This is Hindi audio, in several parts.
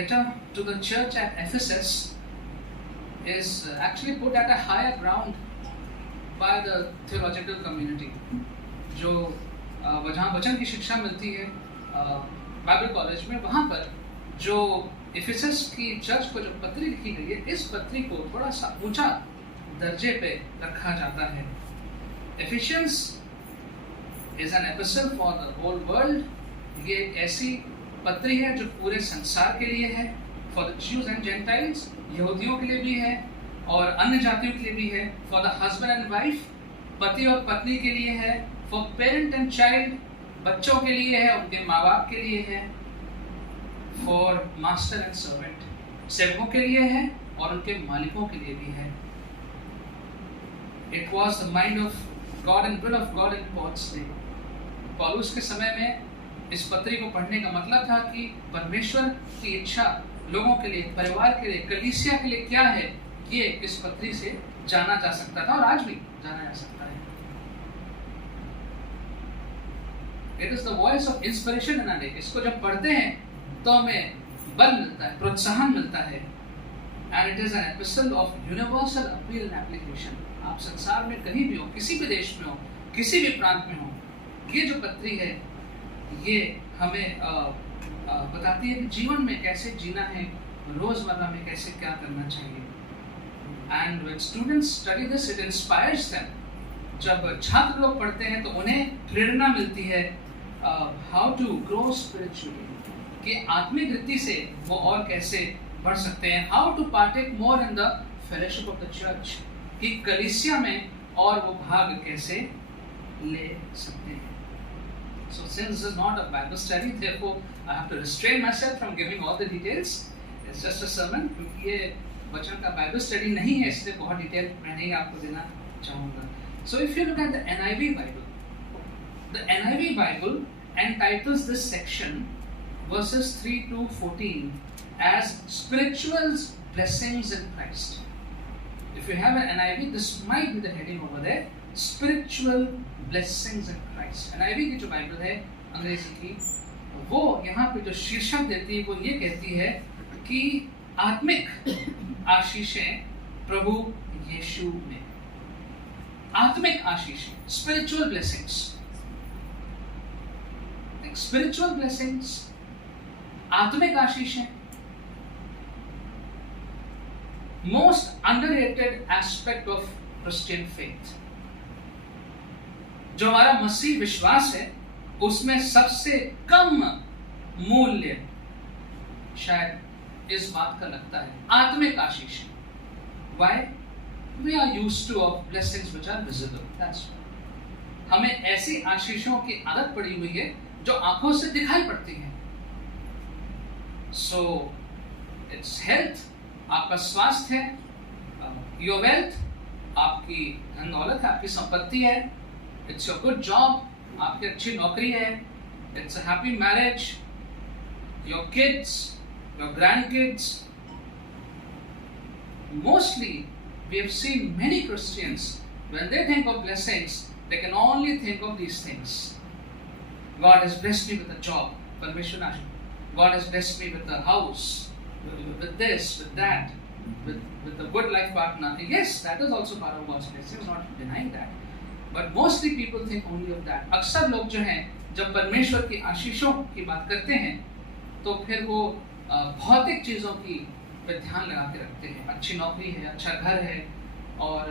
letter to the church at Ephesus is actually put at a higher ground by the theological community. जो जहाँ वचन की शिक्षा मिलती है बाइबल कॉलेज में, वहाँ पर जो इफिसस की चर्च को जो पत्री लिखी गई है, इस पत्री को थोड़ा सा ऊंचा दर्जे पे रखा जाता है। Ephesians is an epistle for the whole world. ये एक ऐसी पत्री है जो पूरे संसार के लिए है, for the Jews and Gentiles, यहूदियों के लिए भी है और अन्य जातियों के लिए भी है, for the husband and wife, पति और पत्नी के लिए है, for parent and child, बच्चों के लिए है, उनके माँ बाप के लिए है, for master and servant, सेवकों के लिए है और उनके मालिकों के लिए भी है। It was the mind of God and will of God in Paul's day. पौलुस के समय में इस पत्री को पढ़ने का मतलब था कि परमेश्वर की इच्छा लोगों के लिए, परिवार के लिए, कलीसिया के लिए क्या है, ये इस पत्री से जाना जा सकता था और आज भी जाना जा सकता है। It is the voice of inspiration in our day. इसको जब पढ़ते हैं तो हमें बल मिलता है, प्रोत्साहन मिलता है। And it is an epistle of universal appeal and application. आप संसार में कहीं भी हो, किसी भी देश में हो, किसी भी प्रांत में हो, ये जो पत्री है ये हमें बताती है कि जीवन में कैसे जीना है, रोजमर्रा में कैसे क्या करना चाहिए। And when students study this, it inspires them. जब छात्र लोग पढ़ते हैं तो उन्हें प्रेरणा मिलती है how to grow spiritually, कि आत्मिक रीति से वो और कैसे बढ़ सकते हैं, how to partake more in the fellowship of the church, कि कलीसिया में और वो भाग कैसे ले सकते हैं। So since this is not a Bible study, therefore I have to restrain myself from giving all the details. It's just a sermon, क्योंकि ये वचन का Bible study नहीं है, इसलिए बहुत डिटेल मैं नहीं आपको देना चाहूँगा। So if you look at the NIV Bible, the NIV Bible entitles this section verses 3 to 14 as spiritual blessings in Christ. If you have an NIV, this might be the heading over there, spiritual blessings in Christ. NIV की जो बाइबल है अंग्रेजी की, वो यहाँ पे जो शीर्षक देती है वो ये कहती है कि आत्मिक आशीषें प्रभु यीशु में। आत्मिक आशीषें, spiritual blessings, spiritual blessings, आत्मिक आशीषें, most underrated aspect of Christian faith। जो हमारा मसीह विश्वास है उसमें सबसे कम मूल्य शायद इस बात का लगता है, आत्मिक आशीष। Why? We are used to of blessings which are visible. That's why। हमें ऐसी आशीषों की आदत पड़ी हुई है जो आंखों से दिखाई पड़ती है। So it's health, आपका स्वास्थ्य है, your wealth, आपकी धन दौलत है, आपकी संपत्ति है, it's your good job, आपकी अच्छी नौकरी है, it's a happy marriage, your kids, your grandkids. Mostly we have seen many Christians, when they think of blessings, they can only think of these things. God has blessed me with a job, परमेश्वर, God has blessed me with a house, with this, with that, with a good life partner. Yes, that is also part of God's blessing, I'm not denying that. But mostly people think only of that. अक्सर लोग जो हैं जब परमेश्वर की आशीषों की बात करते हैं तो फिर वो भौतिक चीज़ों की पे ध्यान लगा के रखते हैं। अच्छी नौकरी है, अच्छा घर है और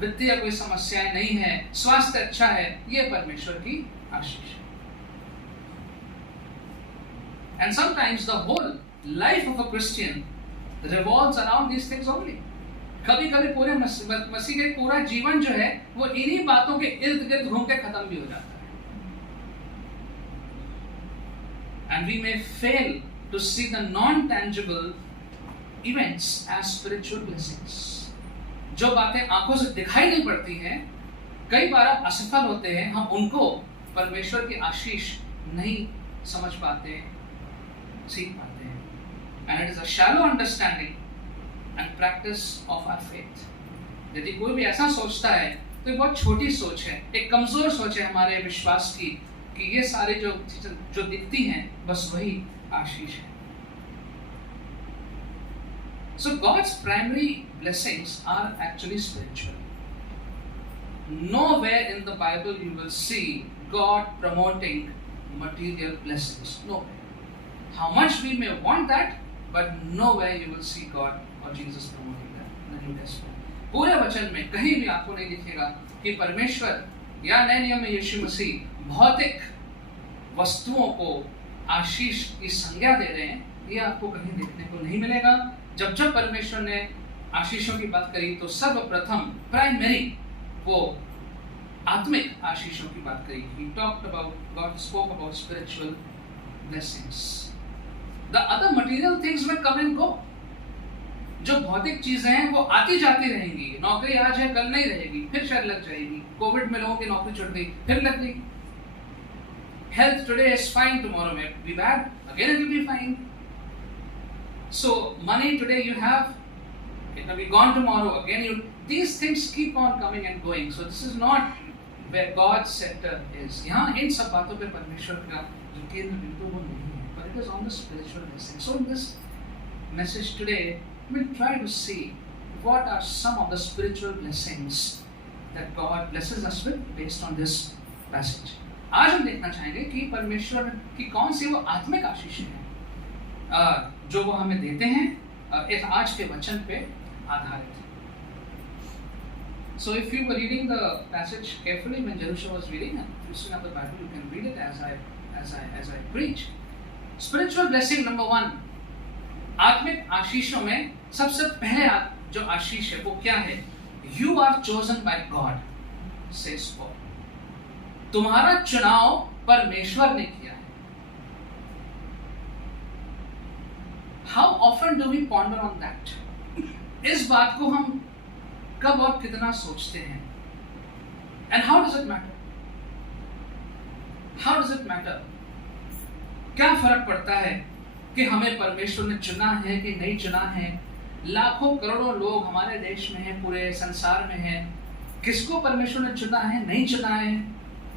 वित्तीय कोई समस्याएं नहीं है, स्वास्थ्य अच्छा है, ये परमेश्वर की आशीष है। And sometimes the whole life of a Christian revolves around these things only. कभी कभी पूरे मसीह के पूरा जीवन जो है वो इन्हीं बातों के इर्द गिर्द घूम के खत्म भी हो जाता है। And we may fail to see the non-tangible events as spiritual blessings. जो बातें आंखों से दिखाई नहीं पड़ती हैं, कई बार आप असफल होते हैं, हम उनको परमेश्वर की आशीष नहीं समझ पाते, सीख पाते हैं। And it is a shallow understanding and practice of our faith. यदि कोई भी ऐसा सोचता है तो एक बहुत छोटी सोच है, एक कमजोर सोच है हमारे विश्वास की कि ये सारे जो दिखती हैं बस वही आशीष है। So God's primary blessings are actually spiritual. Nowhere in the Bible you will see God promoting material blessings. Nowhere. How much we may want that, but nowhere you will see God or Jesus promoting that in the New Testament. पूरे वचन में कहीं भी आपको नहीं दिखेगा कि परमेश्वर या नए नियम में यीशु मसीह भौतिक वस्तुओं को आशीष की संज्ञा दे रहे हैं. ये आपको कहीं देखने को नहीं मिलेगा. जब जब परमेश्वर ने आशीषों की बात करी तो सर्वप्रथम प्राइमरी वो आत्मिक आशीषों की बात करी. He talked about, God spoke about spiritual blessings. The other material things will come and go. जो भौतिक चीजें हैं वो आती जाती रहेंगी. नौकरी आज है कल नहीं रहेगी, फिर शायद लग जाएगी. कोविड में लोगों की नौकरी छूट गई, फिर लग गई. Health today is fine, tomorrow may be bad, again it will be fine. So money today you have, it will be gone tomorrow, again these things keep on coming and going. So this is not where God's center is. यहाँ इन सब बातों पे परमेश्वर का जो केंद्र बिंदु वो नहीं है, but it is on the spiritual blessing. So in this message today, we'll try to see what are some of the spiritual blessings that God blesses us with based on this passage. आज हम देखना चाहेंगे कि परमेश्वर की कौन सी वो आत्मिक आशीषें हैं जो वो हमें देते हैं इस आज के वचन पे आधारित. So if you were reading the passage carefully when Jerusha was reading, and if you still have the Bible, you can read it as I preach. Spiritual blessing number 1. आत्मिक आशीषों में सबसे पहले जो आशीष है वो क्या है? You are chosen by God, says Paul. तुम्हारा चुनाव परमेश्वर ने किया है. How often do we ponder on that? इस बात को हम कब और कितना सोचते हैं? And how does it matter? How does it matter? क्या फर्क पड़ता है कि हमें परमेश्वर ने चुना है कि नहीं चुना है? लाखों करोड़ों लोग हमारे देश में हैं, पूरे संसार में हैं. किसको परमेश्वर ने चुना है, नहीं चुना है,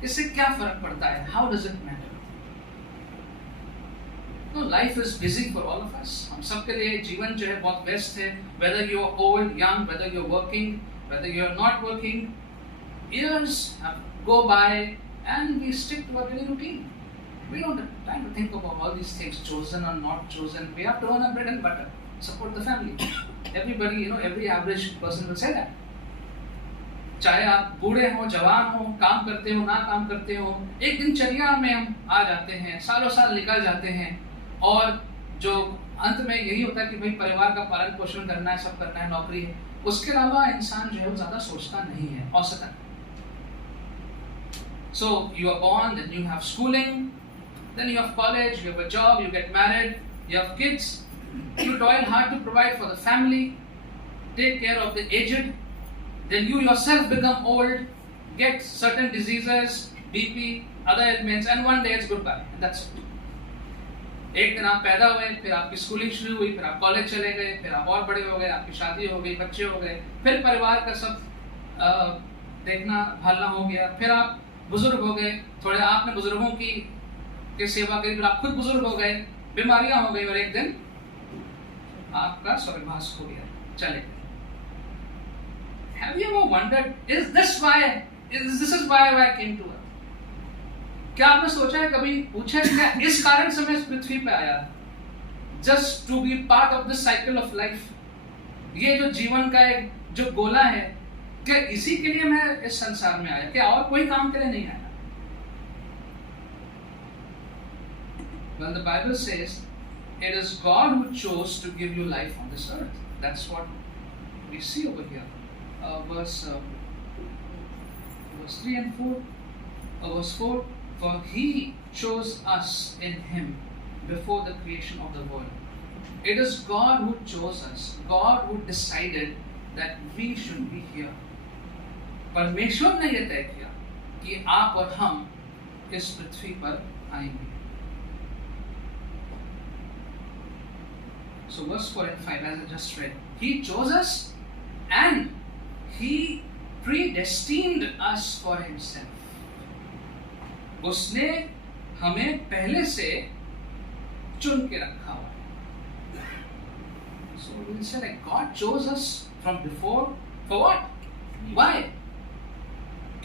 इससे क्या फर्क पड़ता है? How does it matter? No, life is busy for all of us. हम सबके लिए जीवन जो है बहुत व्यस्त है. Whether you are old, young, whether you are working, whether you are not working, years go by and we stick to our daily routine. We don't have time to think about all these things, chosen or not chosen. We have to earn our bread and butter, support the family. Everybody, every average person will say that. चाहे आप बूढ़े हो, जवान हो, काम करते हो, ना काम करते हो, एक दिनचर्या में हम आ जाते हैं, सालों साल निकल जाते हैं, और जो अंत में यही होता है कि भाई परिवार का पालन पोषण करना है, सब करना है, नौकरी है. उसके अलावा इंसान जो है वो ज्यादा सोचता नहीं है औसतन. So you are born, then you have schooling, then you have college, you have a job, you get married, you have kids, you toil hard to provide for the family, take care of the aged, then you yourself become old, get certain diseases, BP, other ailments, and one day it's goodbye, and that's it. एक दिन आप पैदा हुए, फिर आपकी स्कूलिंग शुरू हुई, फिर आप कॉलेज चले गए, फिर आप और बड़े हो गए, आपकी शादी हो गई, बच्चे हो गए, फिर परिवार का सब देखना भालना हो गया, फिर आप बुजुर्ग हो गए, थोड़े आपने बुजुर्गों की सेवा करी, फिर आप खुद बुजुर्ग हो गए, बीमारियां हो गई, और एक दिन आपका स्वर्गवास हो गया, चले गए. Have you ever wondered, is this why I came to earth? क्या आपने सोचा है कभी, पूछा है क्या इस कारण से मैं इस पृथ्वी पे आया? Just to be part of the cycle of life. ये जो जीवन का एक जो गोला है, क्या इसी के लिए मैं इस संसार में आया? क्या और कोई काम के लिए नहीं आया? Well, the Bible says it is God who chose to give you life on this earth. That's what we see over here. Verse 3 and 4. Verse 4. For He chose us in Him before the creation of the world. It is God who chose us. God who decided that we should be here. परमेश्वर ने यह तय किया कि आप और हम इस पृथ्वी पर आएंगे. So verse 4 and 5, as I just read, He chose us and He predestined us for Himself. उसने हमें पहले से चुन के रखा हुआ. So we'll say like God chose us from before for what? Why?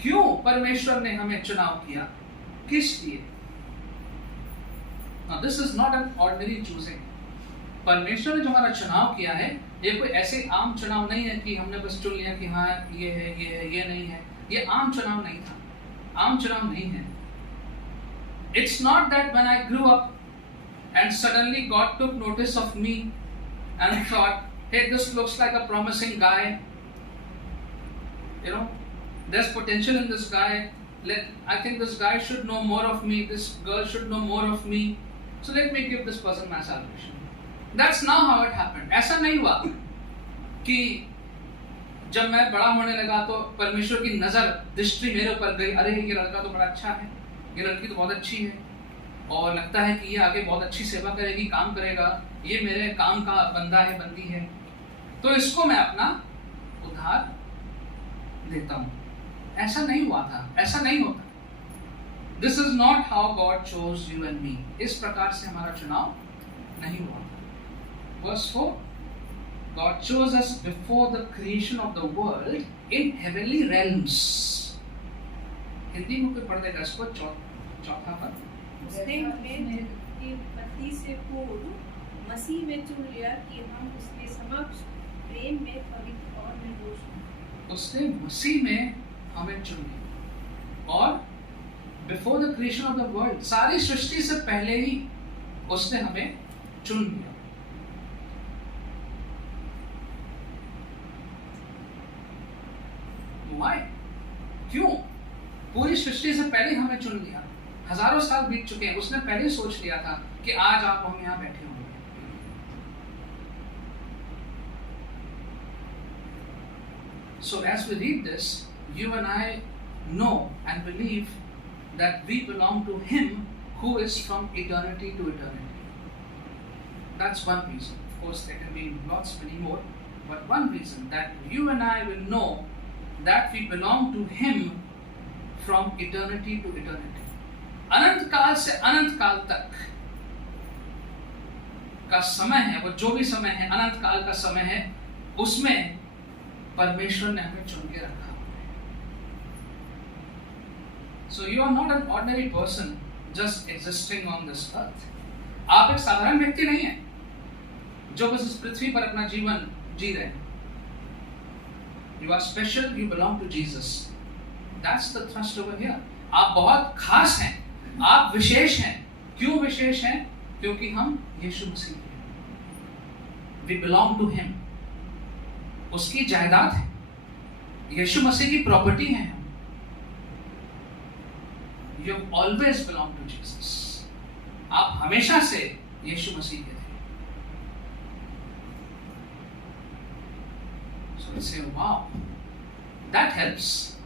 क्यों परमेश्वर ने हमें चुनाव किया? किस लिए? Now this is not an ordinary choosing. परमेश्वर ने जो हमारा चुनाव किया है, ये कोई ऐसे आम चुनाव नहीं है कि हमने बस चुन लिया कि हाँ ये है, ये नहीं है. ये आम चुनाव नहीं था. आम चुनाव नहीं है. It's not that when I grew up and suddenly God took notice of me and thought, hey, this looks like a promising guy. You know, there's potential in this guy. I think this guy should know more of me. This girl should know more of me. So let me give this person my salvation. That's not how it happened. ऐसा नहीं हुआ कि जब मैं बड़ा होने लगा तो परमेश्वर की नजर दृष्टि मेरे ऊपर गई. अरे ये लड़का तो बड़ा अच्छा है, ये लड़की तो बहुत अच्छी है, और लगता है कि ये आगे बहुत अच्छी सेवा करेगी, काम करेगा, ये मेरे काम का बंदा है, बंदी है, तो इसको मैं अपना उधार देता हूँ. ऐसा नहीं हुआ था, ऐसा नहीं होता. This is not how God chose you and me. इस प्रकार से हमारा चुनाव नहीं हुआ था. Verse 4, God chose us before the creation of the world in heavenly realms. Hindi में कोई पढ़ देगा इसको? चौथा पद. उसने हमें की उत्पत्ति से पूर्व मसीह में चुन लिया कि हम उसके समक्ष प्रेम में पवित्र और निर्दोष हों. उसने मसीह में हमें चुन लिया, और before the creation of the world, सारी सृष्टि से पहले ही उसने हमें चुन लिया. Why? क्यों? पूरी सृष्टि से पहले हमें चुन लिया. हजारों साल बीत चुके हैं, उसने पहले सोच लिया था कि आज आप हम यहाँ बैठे होंगे. So as we read this, you and I know and believe that we belong to Him who is from eternity to eternity. That's one reason. Of course, there can be lots many more, but one reason that you and I will know that we belong to Him from eternity to eternity. अनंत काल से अनंत काल तक का समय है, वो जो भी समय है, अनंत काल का समय है, उसमें परमेश्वर ने हमें चुन के रखा. So you are not an ordinary person just existing on this earth. आप एक साधारण व्यक्ति नहीं हैं जो बस इस पृथ्वी पर अपना जीवन जी रहे हैं. You are special, you belong to Jesus. That's the thrust over here. आप बहुत खास हैं, आप विशेष हैं. क्यों विशेष हैं? क्योंकि हम यीशु मसीह हैं. We belong to Him. उसकी जायदाद है, यीशु मसीह की प्रॉपर्टी है. You always belong to Jesus. आप हमेशा से यीशु मसीह के थे. So we say, wow, that helps.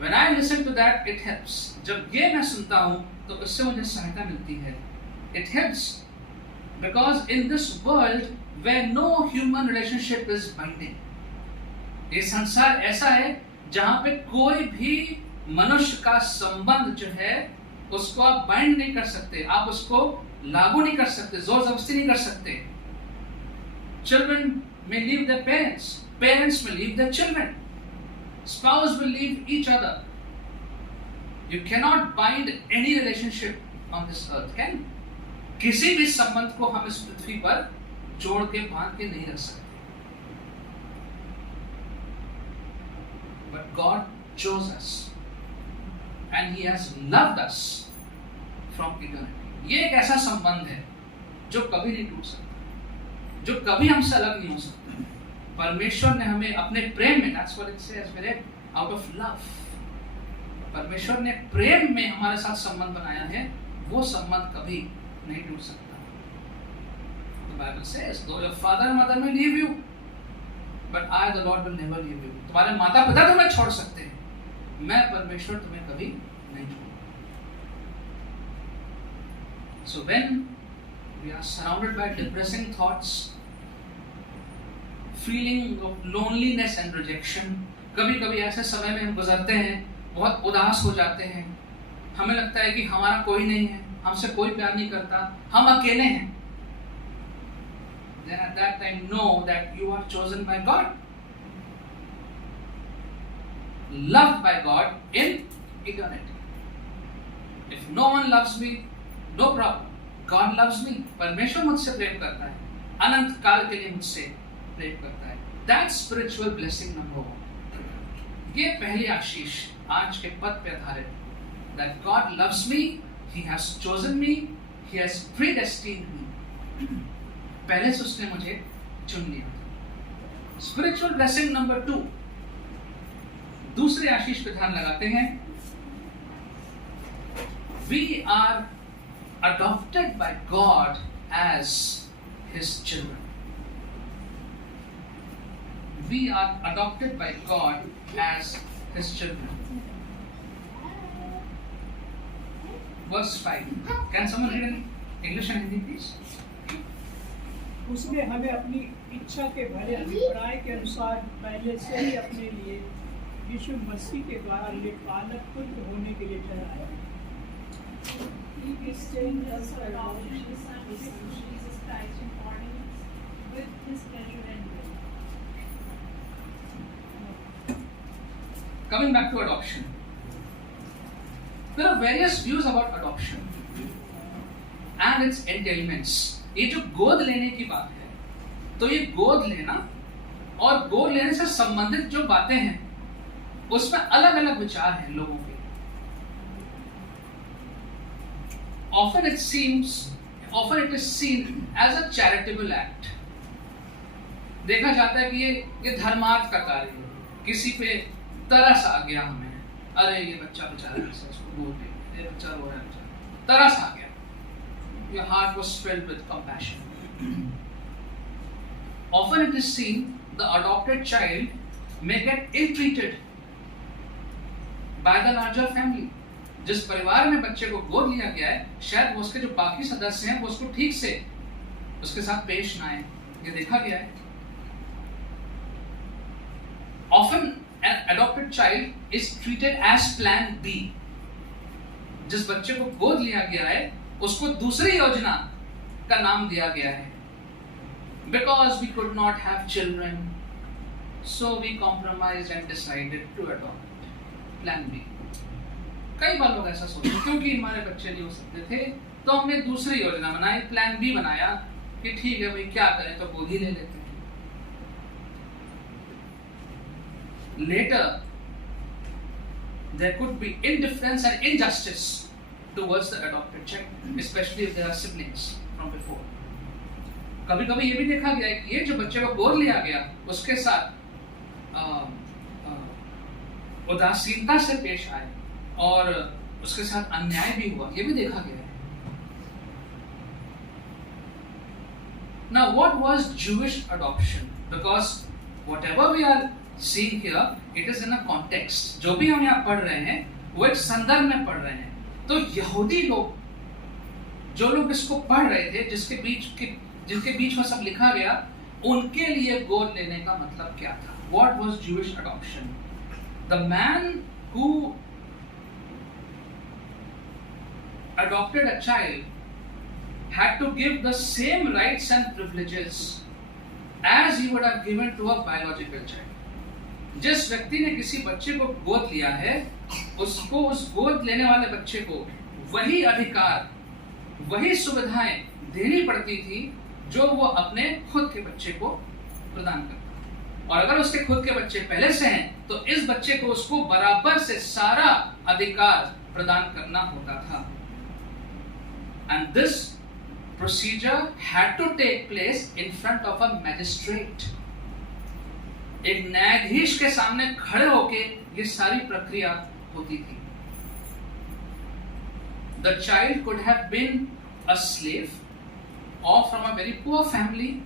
When I listen to that, it helps. जब ये मैं सुनता हूँ तो उससे मुझे सहायता मिलती है. It helps because in this world where no human relationship is binding, ये संसार ऐसा है जहाँ पे कोई भी मनुष्य का संबंध जो है उसको आप बाइंड नहीं कर सकते, आप उसको लागू नहीं कर सकते, जोर जबरदस्ती नहीं कर सकते. Children may leave their parents, parents may leave their children, spouse will leave each other. You cannot bind any relationship on this earth, can you? किसी भी संबंध को हम इस पृथ्वी पर जोड़ के बांध के नहीं रख सकते. But God chose us and He has loved us from eternity. ये एक ऐसा संबंध है जो कभी नहीं टूट सकता, जो कभी हमसे अलग नहीं हो सकता. परमेश्वर ने हमें अपने प्रेम में, that's what it says, we read, out of love. परमेश्वर ने प्रेम में हमारे साथ संबंध बनाया है, वो संबंध कभी नहीं टूट सकता. The Bible says, though your father and mother may leave you, but I, the Lord, will never leave you. तुम्हारे माता पिता तुम्हें छोड़ सकते हैं, मैं परमेश्वर तुम्हें कभी नहीं छोड़ूंगा. So when we are surrounded by depressing thoughts, feeling of loneliness and rejection, कभी-कभी ऐसे समय में हम गुजरते हैं, बहुत उदास हो जाते हैं, हमें लगता है कि हमारा कोई नहीं है, हमसे कोई प्यार नहीं करता, हम अकेले हैं. then at that time know that you are chosen by God, loved by God in eternity. If no one loves me, no problem. God loves me. परमेश्वर मुझसे प्रेम करता है, अनंत काल के लिए मुझसे प्रेम करता है. That's spiritual blessing number 1. ये पहली आशीष आज के पद पे आधारित. That God loves me, He has chosen me, He has predestined me. पहले से उसने मुझे चुन लिया. Spiritual blessing number 2. दूसरे आशीष पे ध्यान लगाते हैं. We are adopted by God as His children. We are adopted by God as His children. Verse 5. Can someone read in English and Hindi, please? उसने हमें अपनी इच्छा के भले अभिप्राय के अनुसार पहले से ही अपने लिए यीशु मसीह के द्वारा पालक पुत्र होने के लिए ठहराया. He bestowed us for adoption His Son, Jesus Christ, in accordance with His pleasure and will. Coming back to adoption. There are various views about adoption and its entailments. ये जो गोद लेने की बात है, तो ये गोद लेना और गोद लेने से संबंधित जो बातें हैं, उसमें अलग अलग विचार हैं लोगों के. Often it is seen as a charitable act. देखा जाता है कि ये धर्मार्थ का कार्य है. किसी पे तरस आ गया हमें, अरे ये बच्चा बेचारा है, इसको गोद दे, ये बच्चा रो रहा है, तरस आ गया. Your heart was filled with compassion. Often it is seen the adopted child may get ill-treated by the larger family. जिस परिवार में बच्चे को गोद लिया गया है, शायद वो उसके जो बाकी सदस्य हैं वो उसको ठीक से उसके साथ पेश ना आए. ये देखा गया है. Often an adopted child is treated as plan B. जिस बच्चे को गोद लिया गया है उसको दूसरी योजना का नाम दिया गया है. Because we could not have children, so we compromised and decided to adopt plan B. कई बार लोग ऐसा सोचते हैं, क्योंकि हमारे बच्चे नहीं हो सकते थे तो हमने दूसरी योजना बनाई, प्लान बी बनाया कि ठीक है भाई क्या करें तो गोद ही ले लेते हैं. Later there could be indifference and injustice towards the adopted child, especially if there are siblings from before. कभी-कभी ये भी देखा गया है कि ये जो बच्चे को गोद लिया गया उसके साथ उदासीनता से पेश आए और उसके साथ अन्याय भी हुआ. ये भी देखा गया है. Now what was Jewish adoption? Because whatever we are seeing here, it is in a context. जो भी हम यहाँ पढ़ रहे हैं वो एक संदर्भ में पढ़ रहे हैं. तो यहूदी लोग, जो लोग इसको पढ़ रहे थे, जिनके बीच में सब लिखा गया, उनके लिए गोद लेने का मतलब क्या था? What was Jewish adoption? The man who adopted a child had to give the same rights and privileges as he would have given to a biological child. जिस व्यक्ति ने किसी बच्चे को गोद लिया है, उसको उस गोद लेने वाले बच्चे को वही अधिकार, वही सुविधाएं देनी पड़ती थी जो वो अपने खुद के बच्चे को प्रदान करता. और अगर उसके खुद के बच्चे पहले से हैं तो इस बच्चे को उसको बराबर से सारा अधिकार प्रदान करना होता था. And this procedure had to take place in front of a magistrate. एक न्यायाधीश के सामने खड़े होके ये सारी प्रक्रिया होती थी. The child could have been a slave or from a very poor family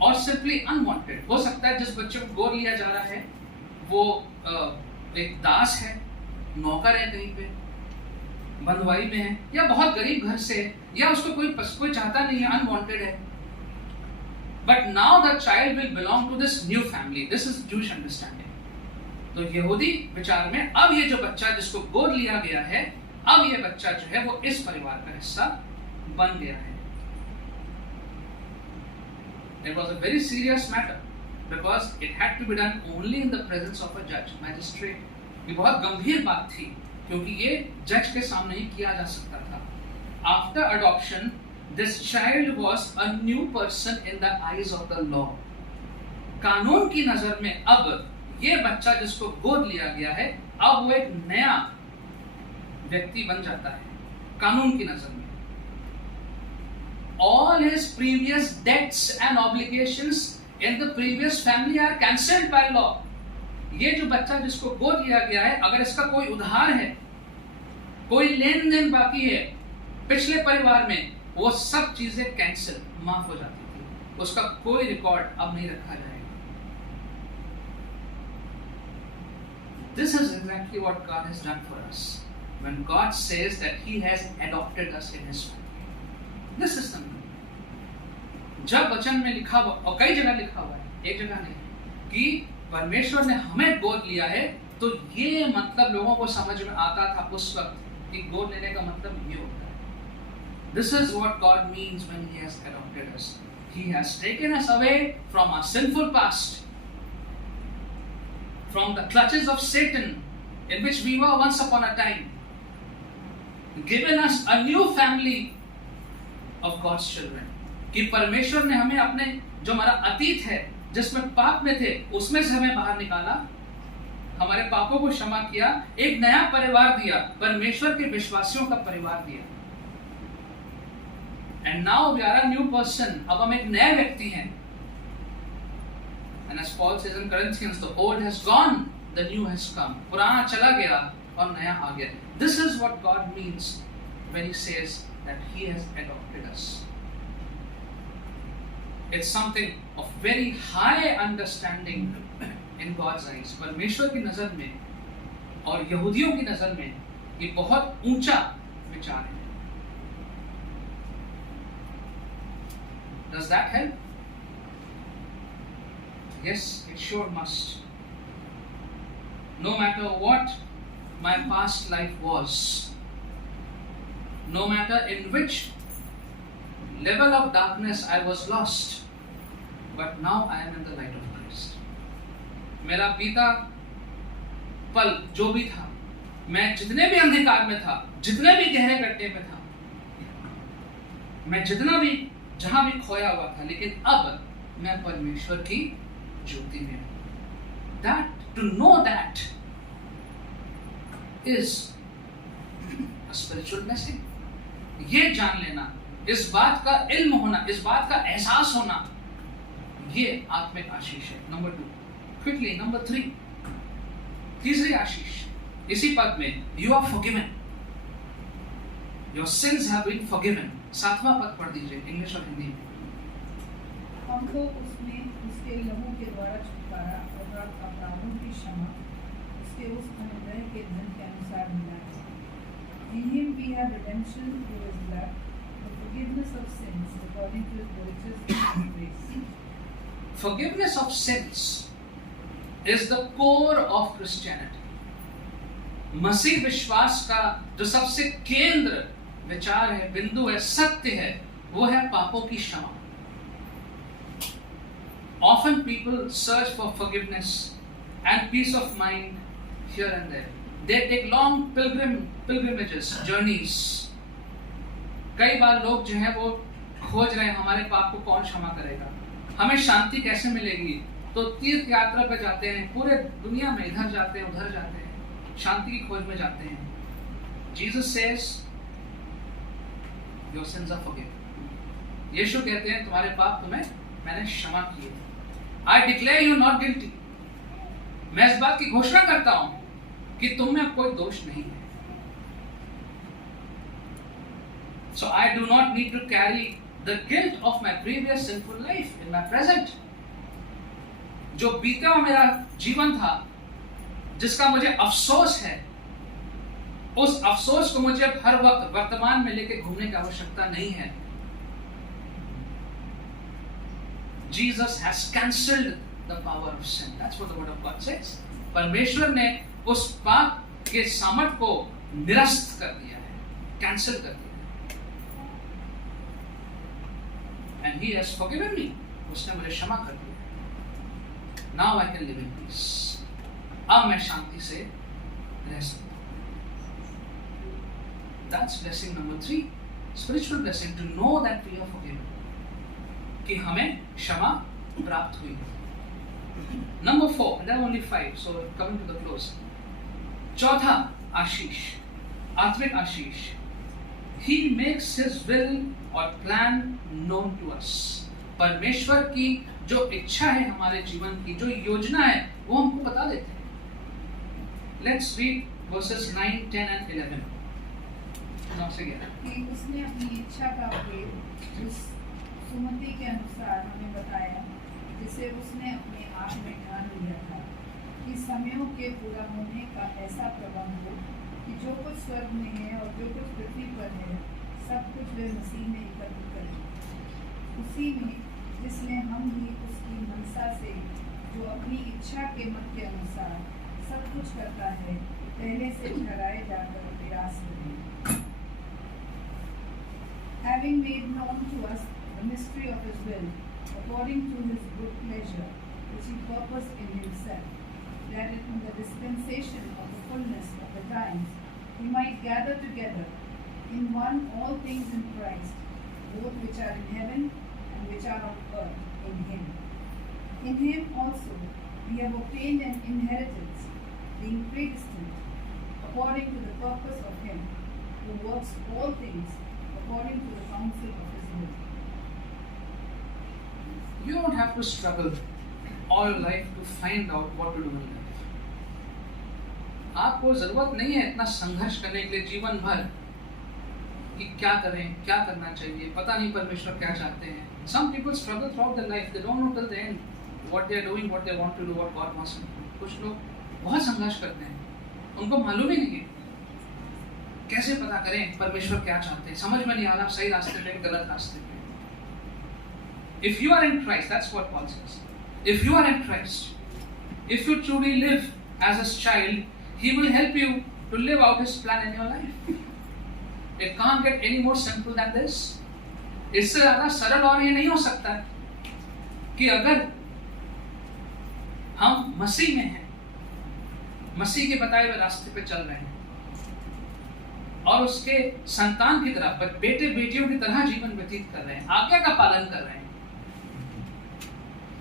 or simply unwanted. हो सकता है जिस बच्चे को गोद लिया जा रहा है वो एक दास है, नौकर है, कहीं पे बंधुआई में है, या बहुत गरीब घर से, या उसको कोई चाहता नहीं है, अनवांटेड है. But now the child will belong to this new family. This is Jewish understanding. तो यहूदी विचार में अब ये जो बच्चा जिसको गोद लिया गया है, अब ये बच्चा जो है वो इस परिवार का हिस्सा बन गया है. It was a very serious matter because it had to be done only in the presence of a judge, magistrate. ये बहुत गंभीर बात थी क्योंकि ये जज के सामने ही किया जा सकता था. After adoption, this child was a new person in the eyes of the law. कानून की नजर में अब ये बच्चा जिसको गोद लिया गया है, अब वो एक नया व्यक्ति बन जाता है कानून की नजर में. All his previous debts and obligations in the previous family are cancelled by law. ये जो बच्चा जिसको गोद लिया गया है, अगर इसका कोई उधार है, कोई लेन देन बाकी है पिछले परिवार में, वो सब चीजें कैंसिल, माफ हो जाती थी. उसका कोई रिकॉर्ड अब नहीं रखा जाएगा. This is exactly what God has done for us. When God says that He has adopted us in His family. This is the meaning. जब वचन में लिखा हुआ, और कई जगह लिखा हुआ है, एक जगह नहीं, कि परमेश्वर ने हमें गोद लिया है, तो ये मतलब लोगों को समझ में आता था उस वक्त कि गोद लेने का मतलब ये होता है. This is what God means when He has adopted us. He has taken us away from our sinful past, from the clutches of Satan in which we were once upon a time, given us a new family of God's children. कि परमेश्वर ने हमें अपने जो हमारा अतीत है जिसमें पाप में थे उसमें से हमें बाहर निकाला, हमारे पापों को क्षमा किया, एक नया परिवार दिया, परमेश्वर के विश्वासियों का परिवार दिया. And now we are a new person. अब हम एक नए व्यक्ति हैं. And as Paul says in Corinthians, the old has gone, the new has come. पुराना चला गया और नया आ गया. This is what God means when He says that He has adopted us. It's something of very high understanding in God's eyes. परमेश्वर की नजर में और यहूदियों की नजर में ये बहुत ऊंचा विचार है. Does that help? Yes, it sure must. No matter what my past life was, no matter in which level of darkness I was lost, but now I am in the light of Christ. मेरा बीता पल जो भी था, मैं जितने भी अंधकार में था, जितने भी गहरे गड्ढे में था, मैं जितना भी जहां भी खोया हुआ था, लेकिन अब मैं परमेश्वर की ज्योति में हूं. That, to know that is a spiritual blessing. ये जान लेना, इस बात का इल्म होना, इस बात का एहसास होना, ये आत्मिक आशीष है. नंबर 2, क्विकली नंबर 3, तीसरी आशीष इसी पद में, you are forgiven. Your sins have been forgiven. 7वां पद पढ़ दीजिए इंग्लिश और हिंदी में. हमको उसमें उसके लहू के द्वारा छुटकारा और अपराधों की क्षमा उसके उस अनुग्रह के धन के अनुसार मिला है. In Him we have redemption through His blood, the forgiveness of sins according to His riches and grace. Forgiveness of sins is the core of Christianity. मसीह विश्वास का जो सबसे केंद्र विचार है, बिंदु है, सत्य है, वो है पापों की क्षमा. Often people search for forgiveness and peace of mind here and there. They take long pilgrimages, journeys. कई बार लोग जो है वो खोज रहे हैं हमारे पाप को कौन क्षमा करेगा, हमें शांति कैसे मिलेगी, तो तीर्थ यात्रा पे जाते हैं, पूरे दुनिया में इधर जाते हैं उधर जाते हैं, शांति की खोज में जाते हैं. Jesus says your sins are forgiven. यीशु कहते हैं तुम्हारे पाप तुम्हें मैंने क्षमा किए. I declare you not guilty. मैं इस बात की घोषणा करता हूं कि तुम में कोई दोष नहीं है. So I do not need to carry the guilt of my previous sinful life in my present. जो बीता हुआ मेरा जीवन था, जिसका मुझे अफसोस है, उस अफसोस को मुझे हर वक्त वर्तमान में लेके घूमने की आवश्यकता नहीं है. Jesus has cancelled the power of sin. That's what the word of God says. परमेश्वर ने उस पाप के सामर्थ को निरस्त कर दिया है, कैंसिल कर दिया है. And He has forgiven me. उसने मुझे क्षमा कर दिया, now I can live in peace, अब मैं शांति से रह सकता हूं। That's blessing number 3, spiritual blessing, to know that we are forgiven, कि हमें क्षमा प्राप्त हुई है। Number 4, and there are only 5, so coming to the close. चौथा आशीष, आत्मिक आशीष, He makes His will or plan known to us. परमेश्वर की जो इच्छा है हमारे जीवन की, जो योजना है, वो हमको बता देते हैं। Let's read verses 9, 10 and 11. 9 से 11। कि उसने अपनी इच्छा का भेद उस सुमति के अनुसार हमें बताया, जिसे उसने अपने आप में ठान लिया था, कि समयों के पूरा होने का ऐसा प्रबंध हो कि जो कुछ स्वर्ग में है और जो कुछ पृथ्वी पर है, सब कुछ वे मसीह में एकत्र करें। उसी में जिसमें हम भी उसकी मनसा से, जो अपनी इच्छा के मत के अनुसार सब कुछ करता है, पहले से ठहराए जाकर प्रयास करें। Having made known to us the mystery of His will, according to His good pleasure, which He purposed in Himself, that in the dispensation of the fullness of the times, He might gather together in one all things in Christ, both which are in heaven and which are on earth in Him. In Him also we have obtained an inheritance, being predestined according to the purpose of Him who works all things according to the counsel of His will. You don't have to struggle all life to find out what to do in life. आपको जरूरत नहीं है इतना संघर्ष करने के लिए जीवन भर कि क्या करें, क्या करना चाहिए, पता नहीं परमेश्वर क्या चाहते हैं। Some people struggle throughout their life. They don't know till the end what they are doing, what they want to do, what God wants to do. कुछ लोग बहुत संघर्ष करते हैं, उनको मालूम ही नहीं है कैसे पता करें परमेश्वर क्या चाहते हैं, समझ में नहीं आ रहा सही रास्ते पे गलत रास्ते पे। If you are in Christ, that's what Paul says. If you are in Christ, if you truly live as His child, He will help you to live out His plan in your life. It can't get any more simple than this. इससे ज़्यादा सरल और ये नहीं हो सकता कि अगर हम मसीह में हैं, मसीह के बताए हुए रास्ते पे चल रहे हैं और उसके संतान की तरह, बेटे बेटियों की तरह जीवन व्यतीत कर रहे हैं, आज्ञा का पालन कर रहे हैं,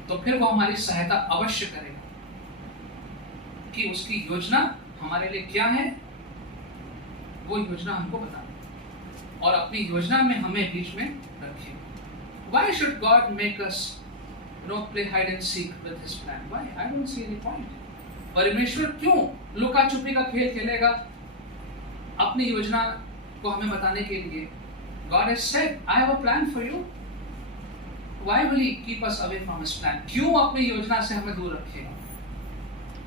तो फिर वो हमारी सहायता अवश्य करेगा कि उसकी योजना हमारे लिए क्या है, वो योजना हमको बता दे और अपनी योजना में हमें बीच में रखे। Why should God make us, play hide and seek with His plan? Why? I don't see any point. परमेश्वर क्यों लुका छुपी का खेल खेलेगा अपनी योजना को हमें बताने के लिए? God has said, I have a plan for you. Why will He keep us away from His plan? क्यों अपनी योजना से हमें दूर रखेगा?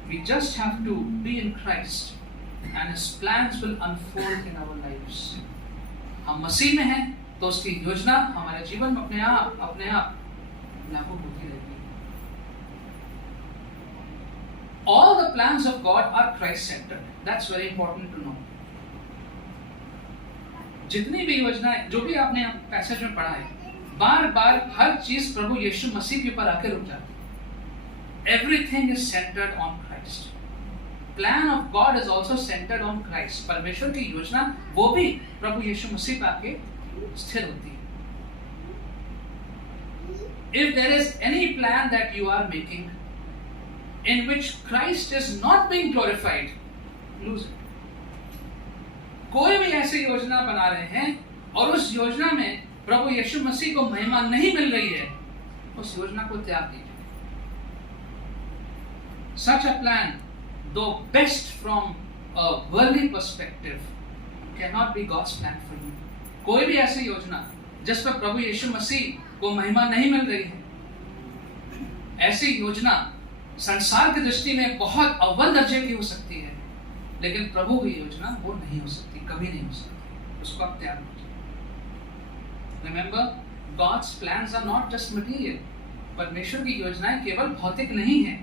We just have to be in Christ and His plans will unfold in our lives. हम मसीह में हैं तो उसकी योजना हमारे जीवन में अपने आप लागू होती रहेगी। All the plans of God are Christ-centered. That's very important to know. जितनी भी योजनाएं, जो भी आपने पैसेज में पढ़ा है, बार बार हर चीज प्रभु यीशु मसीह के ऊपर आकर रुक जाती है। Everything is centered on Christ. Plan of God is also centered on Christ. परमेश्वर की योजना वो भी प्रभु यीशु मसीह पे आके स्थिर होती है। If there is any plan that you are making in which Christ is not being glorified, lose it. कोई भी ऐसी योजना बना रहे हैं और उस योजना में प्रभु यीशु मसीह को महिमा नहीं मिल रही है, उस योजना को त्याग दीजिए। Such a plan, though best from a worldly perspective, cannot be God's plan for you. कोई भी ऐसी योजना जिस पर प्रभु यीशु मसीह को महिमा नहीं मिल रही है, ऐसी योजना संसार की दृष्टि में बहुत अव्वल दर्जे की हो सकती है, लेकिन प्रभु की योजना वो नहीं हो सकती, कभी नहीं हो सकती। उसको आप त्याग दीजिए। Remember, God's plans are not just material. परमेश्वर की योजनाएं केवल भौतिक नहीं है।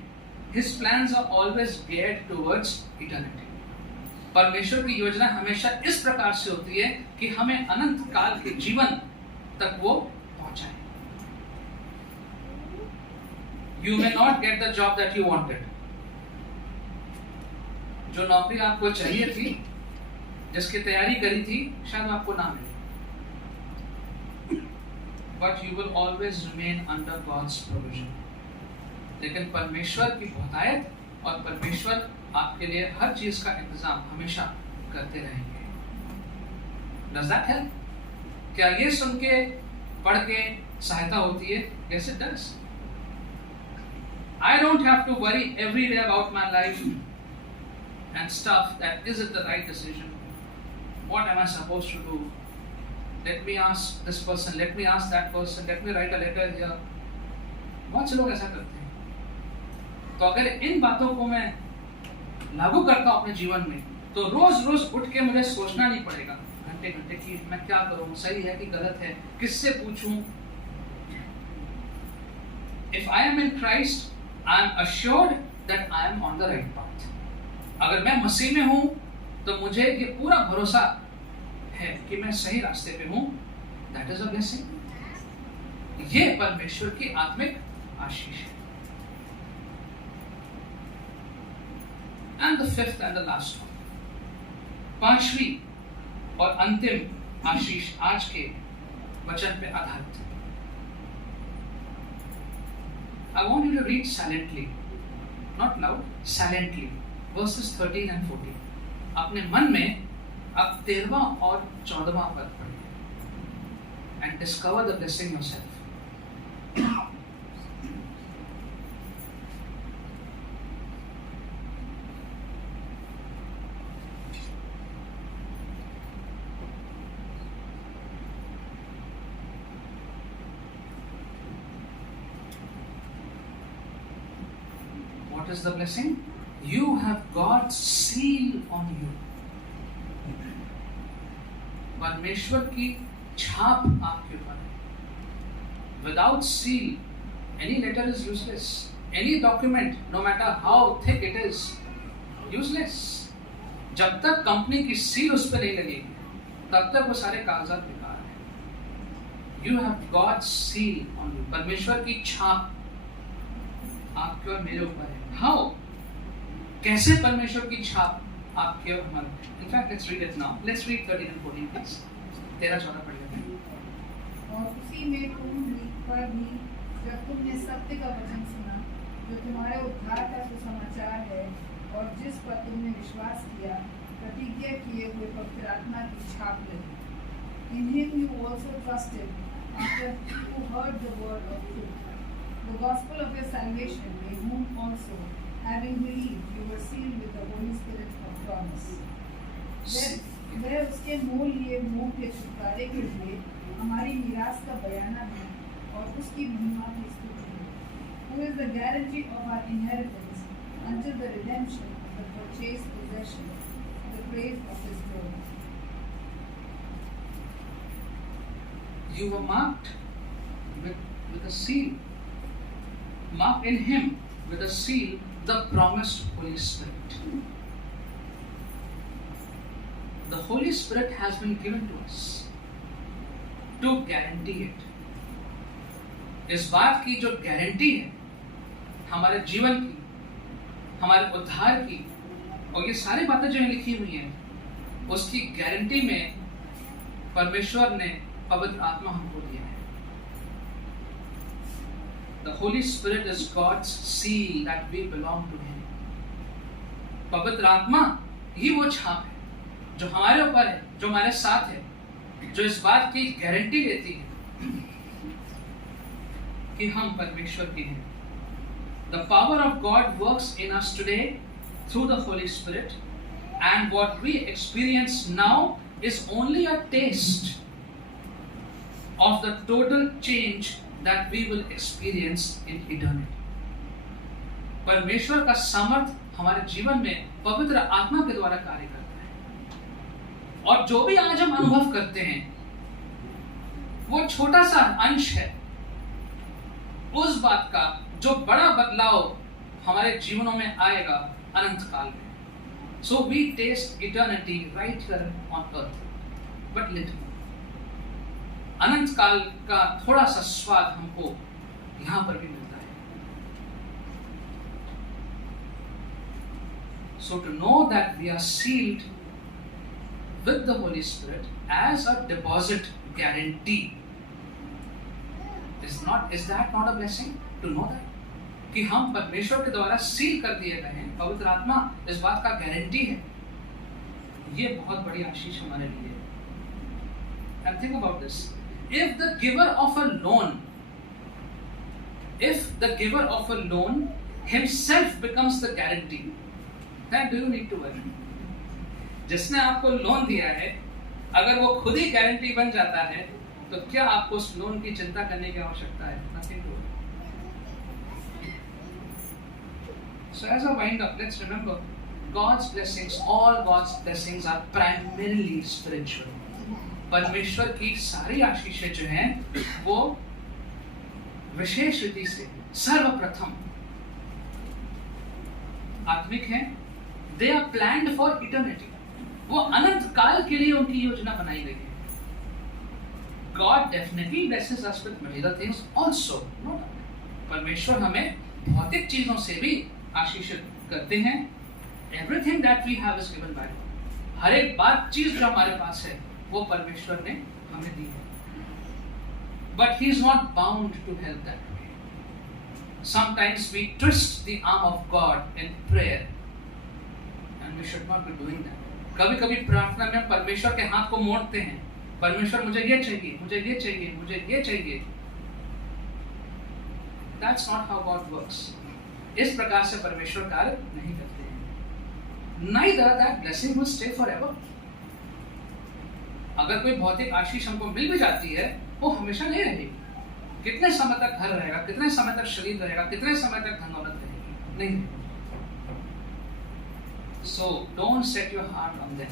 His plans are always geared towards eternity. परमेश्वर की योजना हमेशा इस प्रकार से होती है कि हमें अनंत काल के जीवन तक वो पहुंचाए। You may not get the job that you wanted. जो नौकरी आपको चाहिए थी, जिसकी तैयारी करी थी, शायद आपको ना मिले. But you will always remain under God's provision. लेकिन परमेश्वर की बहुतायत और परमेश्वर आपके लिए हर चीज का इंतजाम हमेशा करते रहेंगे. Does that help? क्या ये सुन के पढ़ के सहायता होती है? Yes, it does. I don't have to worry every day about my life and stuff. That is it the right decision? What am I supposed to do? Let me ask this person. Let me ask that person. Let me write a letter here. बहुत से लोग ऐसा करते हैं. तो अगर इन बातों को मैं लागू करता हूँ अपने जीवन में, तो रोज रोज उठ के मुझे सोचना नहीं पड़ेगा घंटे घंटे कि मैं क्या करूँ, सही है कि गलत है, किससे पूछूं. If I am in Christ, I am assured that I am on the right path. अगर मैं मसीह में हूँ, तो मुझे ये पूरा भरोसा है कि मैं सही रास्ते पे हूँ. That is a blessing. ये परमेश्वर की आत्मिक आशीष है. And the fifth and the last one. पांचवी और अंतिम आशीष आज के वचन पे आधारित है. I want you to read silently, not loud, silently, verses 13 and 14. अपने मन में अब 13वां और 14वां पद पढ़िए and discover the blessing yourself. What is the blessing? You have God's seal on you. परमेश्वर की छाप आपके ऊपर है. Without seal, any letter is useless. Any document, no matter how thick it is, useless. जब तक कंपनी की सील उस पर नहीं लगेगी, तब तक वो सारे कागजात बेकार हैं. You have God's seal on you. परमेश्वर की छाप आपके और मेरे ऊपर है. How? कैसे परमेश्वर की छाप आपके और हमारे? In fact, let's read it now. Let's read 13 and 14, please. 13-14 पढ़ लेते हैं. और उसी में तुम पर भी जब तुमने सत्य का वचन सुना, जो तुम्हारे उद्धार का सुसमाचार है, और जिस पर तुमने विश्वास किया, प्रतिज्ञा किए हुए पवित्र आत्मा की छाप लगी. In him you also trusted after you heard the word of truth, the gospel of your salvation, in whom also, having believed, you were sealed with the Holy Spirit of promise. वह उसके मोल लिए मुंह के छुटकारे के लिए हमारी मीरास का बयाना है और उसकी महिमा की स्तुति है. Who is the guarantee of our inheritance until the redemption of the purchased possession, the praise of His glory. You were marked with a seal. Marked in Him with a seal, the promised Holy Spirit. The Holy Spirit has been given to us to guarantee it. इस बात की जो गारंटी है हमारे जीवन की, हमारे उद्धार की, और ये सारी बातें जो लिखी हुई हैं, उसकी गारंटी में परमेश्वर ने पवित्र आत्मा हमको दिया है. The Holy Spirit is God's seal that we belong to Him. पवित्र आत्मा ही वो छाप है जो हमारे ऊपर है, जो हमारे साथ है, जो इस बात की गारंटी देती है कि हम परमेश्वर के हैं. The power of God works in us today through the Holy Spirit, and what we experience now is only a taste of the total change that we will experience in eternity. परमेश्वर का सामर्थ हमारे जीवन में पवित्र आत्मा के द्वारा कार्य करता है, और जो भी आज हम अनुभव करते हैं वो छोटा सा अंश है उस बात का जो बड़ा बदलाव हमारे जीवनों में आएगा अनंत काल में. So we taste eternity right here on earth, but little. अनंत काल का थोड़ा सा स्वाद हमको यहाँ पर भी मिलता है. So to know that we are sealed with the Holy Spirit as a deposit guarantee, is that not a blessing to know that? कि हम परमेश्वर के द्वारा सील कर दिए गए हैं, पवित्र आत्मा इस बात का गारंटी है। ये बहुत बड़ी आशीष हमारे लिए है। And think about this. If the giver of a loan himself becomes the guarantee, then do you need to worry? जिसने आपको लोन दिया है, अगर वो खुद ही गारंटी बन जाता है, तो क्या आपको उस लोन की चिंता करने की आवश्यकता है? Nothing to worry. So as a wind up, let's remember God's blessings, all God's blessings are primarily spiritual. परमेश्वर की सारी आशीषें जो हैं वो विशेष रीति से सर्वप्रथम आत्मिक हैं। They are planned for eternity. वो अनंत काल के लिए उनकी योजना बनाई गई है। God definitely blesses us with material things also. No doubt. परमेश्वर हमें भौतिक चीजों से भी आशीषित करते हैं। Everything that we have is given by God. हर एक बात चीज जो हमारे पास है वो परमेश्वर ने हमें दी है। But he is not bound to help that way. Sometimes we twist the arm of God in prayer, and we should not be doing that. कभी-कभी प्रार्थना में परमेश्वर के हाथ को मोड़ते हैं। परमेश्वर मुझे ये चाहिए, मुझे ये चाहिए, मुझे ये चाहिए। That's not how God works. इस प्रकार से परमेश्वर कार्य नहीं करते हैं। Neither that blessing will stay forever. अगर कोई भौतिक आशीष हमको मिल भी जाती है, वो हमेशा नहीं रहेगी। कितने समय तक घर रहेगा, कितने समय तक शरीर रहेगा, कितने समय तक धन दौलत रहेगी, नहीं। So don't set your heart on them.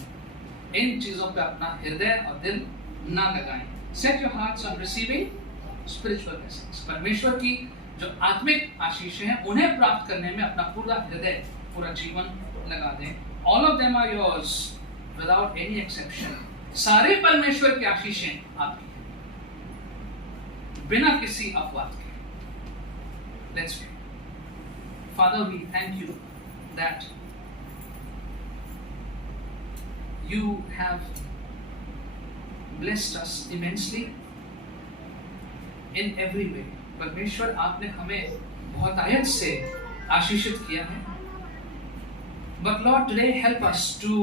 इन चीजों पे अपना हृदय और दिल ना लगाएं। Set your hearts on receiving spiritual blessings. परमेश्वर की जो आत्मिक आशीषें हैं, उन्हें प्राप्त करने में अपना पूरा हृदय, पूरा जीवन लगा दें। All of them are yours without any exception. सारे परमेश्वर की आशीषें आपकी हैं, बिना किसी अपवाद के। Let's pray. Father, we thank you that you have blessed us immensely in every way. परमेश्वर आपने हमें बहुतायत से आशीषित किया है। But Lord, today help us to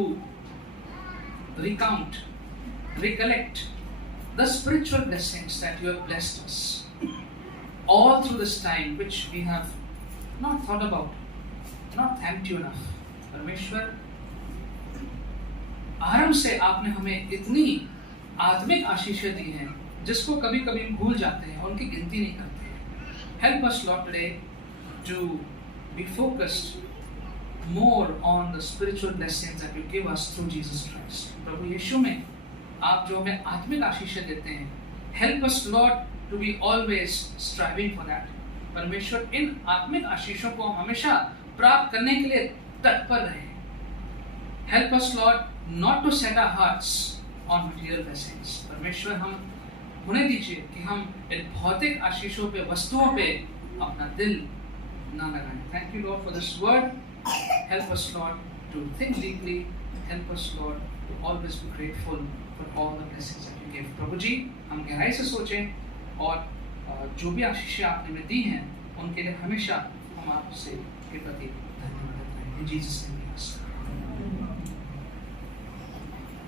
recollect the spiritual blessings that you have blessed us all through this time, which we have not thought about, not thanked you enough. परमेश्वर, आरंभ से आपने हमें इतनी आत्मिक आशीषें दी हैं जिसको कभी कभी भूल जाते हैं, उनकी गिनती नहीं करते हैं। Help us, Lord, today to be focused more on the spiritual blessings that you give us through Jesus Christ. प्रभु यीशु में आप जो हमें आत्मिक आशीषें देते हैं, help us, Lord, to be always striving for that. परमेश्वर, इन आत्मिक आशीषों को हम हमेशा प्राप्त करने के लिए तत्पर रहें। Help us, Lord, not to set our hearts on material blessings. परमेश्वर, हम होने दीजिए कि हम इन भौतिक आशीषों पे, वस्तुओं पे अपना दिल ना लगाएं। Thank you, Lord, for this word. Help us, Lord, to think deeply. Help us, Lord, to always be grateful for all the blessings that you give. प्रभु जी, हम गहराई से सोचें और जो भी आशीषें आपने हमें दी हैं, उनके लिए हमेशा हम आपसे के प्रति धन्यवाद देते हैं। In Jesus' name we ask.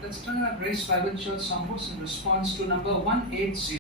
Let's turn our Grace Bible Church songbooks in response to number 180.